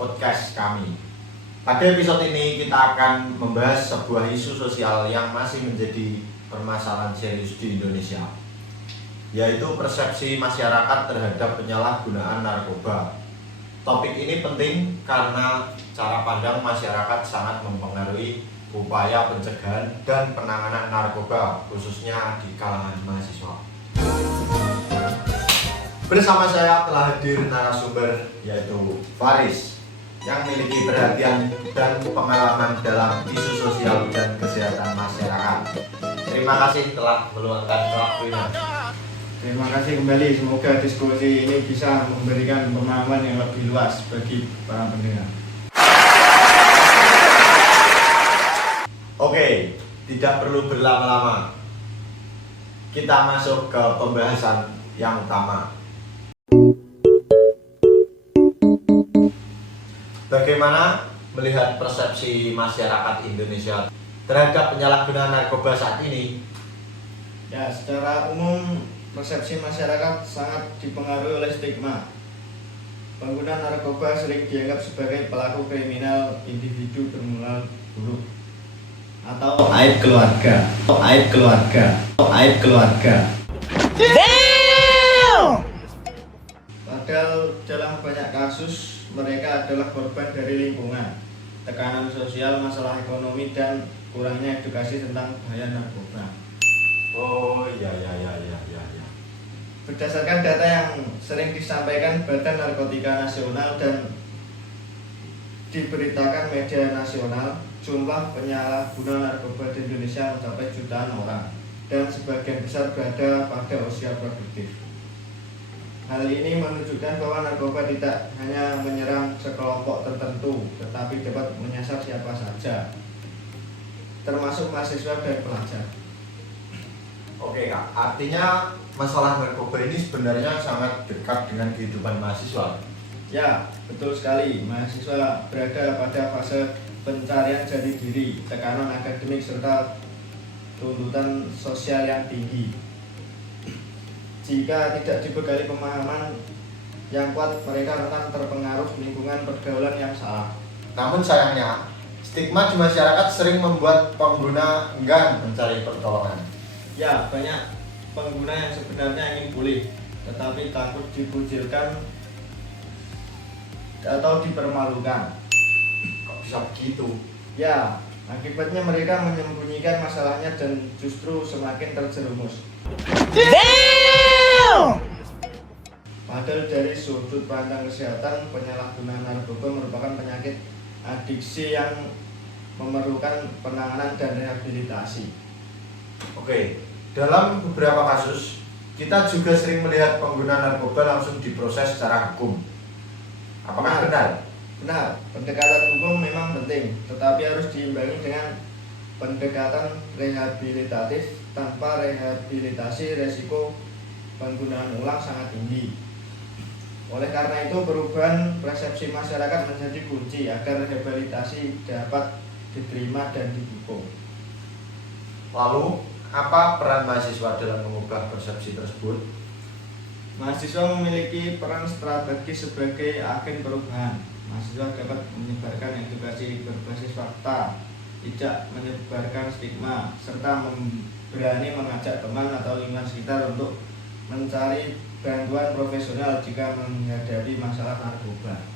podcast kami. Pada episode ini kita akan membahas sebuah isu sosial yang masih menjadi permasalahan serius di Indonesia, yaitu persepsi masyarakat terhadap penyalahgunaan narkoba. Topik ini penting karena cara pandang masyarakat sangat mempengaruhi upaya pencegahan dan penanganan narkoba, khususnya di kalangan mahasiswa. Bersama saya telah hadir narasumber yaitu Faris yang memiliki perhatian dan pengalaman dalam isu sosial dan kesehatan masyarakat. Terima kasih telah meluangkan waktunya. Terima kasih kembali, semoga diskusi ini bisa memberikan pemahaman yang lebih luas bagi para pendengar. Oke, tidak perlu berlama-lama. Kita masuk ke pembahasan yang utama. Bagaimana melihat persepsi masyarakat Indonesia terhadap penyalahgunaan narkoba saat ini? Ya, secara umum persepsi masyarakat sangat dipengaruhi oleh stigma. Pengguna narkoba sering dianggap sebagai pelaku kriminal, individu bermoral buruk, atau aib keluarga. Damn! Padahal dalam banyak kasus mereka adalah korban dari lingkungan, tekanan sosial, masalah ekonomi, dan kurangnya edukasi tentang bahaya narkoba. Oh iya. Berdasarkan data yang sering disampaikan Badan Narkotika Nasional dan diberitakan media nasional, jumlah penyalahguna narkoba di Indonesia mencapai jutaan orang dan sebagian besar berada pada usia produktif. Hal ini menunjukkan bahwa narkoba tidak hanya menyerang sekelompok tertentu, tetapi dapat menyasar siapa saja, termasuk mahasiswa dan pelajar. Oke Kak, artinya masalah narkoba ini sebenarnya sangat dekat dengan kehidupan mahasiswa. Ya, betul sekali. Mahasiswa berada pada fase pencarian jati diri, tekanan akademik, serta tuntutan sosial yang tinggi. Jika tidak dibekali pemahaman yang kuat, mereka rentan terpengaruh lingkungan pergaulan yang salah. Namun sayangnya, stigma di masyarakat sering membuat pengguna enggan mencari pertolongan. Ya, banyak pengguna yang sebenarnya ingin pulih, tetapi takut dikucilkan atau dipermalukan. Kok bisa begitu? Ya, akibatnya mereka menyembunyikan masalahnya dan justru semakin terjerumus. Damn! Padahal dari sudut pandang kesehatan, penyalahgunaan narkoba merupakan penyakit adiksi yang memerlukan penanganan dan rehabilitasi. Oke, dalam beberapa kasus kita juga sering melihat pengguna narkoba langsung diproses secara hukum. Apakah benar? Benar, pendekatan hukum memang penting, tetapi harus diimbangi dengan pendekatan rehabilitatif. Tanpa rehabilitasi, resiko penggunaan ulang sangat tinggi. Oleh karena itu, perubahan persepsi masyarakat menjadi kunci agar rehabilitasi dapat diterima dan didukung. Lalu, apa peran mahasiswa dalam mengubah persepsi tersebut? Mahasiswa memiliki peran strategis sebagai agen perubahan. Mahasiswa dapat menyebarkan edukasi berbasis fakta, tidak menyebarkan stigma, serta berani mengajak teman atau lingkungan sekitar untuk mencari bantuan profesional jika menghadapi masalah narkoba.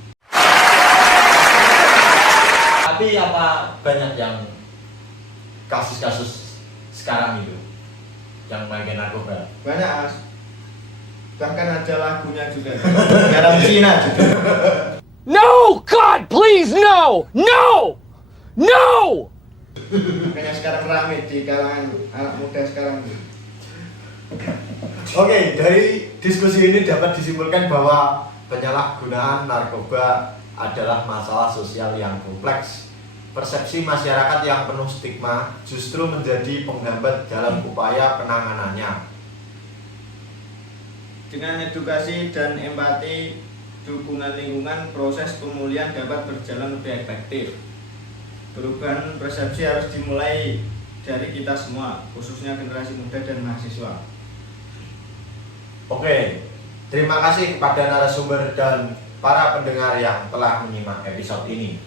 Tapi apa banyak yang kasus-kasus sekarang itu yang main narkoba? Banyak, Mas. Bahkan ada lagunya juga. Garam Cina juga. No, God, please, no! No! No! Makanya sekarang ramai di kalangan anak muda sekarang. Oke, dari diskusi ini dapat disimpulkan bahwa penyalahgunaan narkoba adalah masalah sosial yang kompleks. Persepsi masyarakat yang penuh stigma justru menjadi penghambat dalam upaya penanganannya. Dengan edukasi dan empati, dukungan lingkungan, proses pemulihan dapat berjalan lebih efektif. Perubahan persepsi harus dimulai dari kita semua, khususnya generasi muda dan mahasiswa. Oke, terima kasih kepada narasumber dan para pendengar yang telah menyimak episode ini.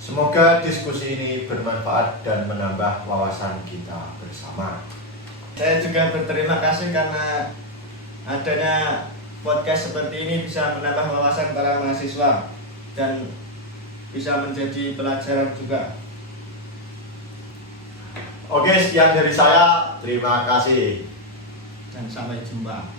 Semoga diskusi ini bermanfaat dan menambah wawasan kita bersama. Saya juga berterima kasih karena adanya podcast seperti ini bisa menambah wawasan para mahasiswa dan bisa menjadi pelajaran juga. Oke, sekian dari saya. Terima kasih. Dan sampai jumpa.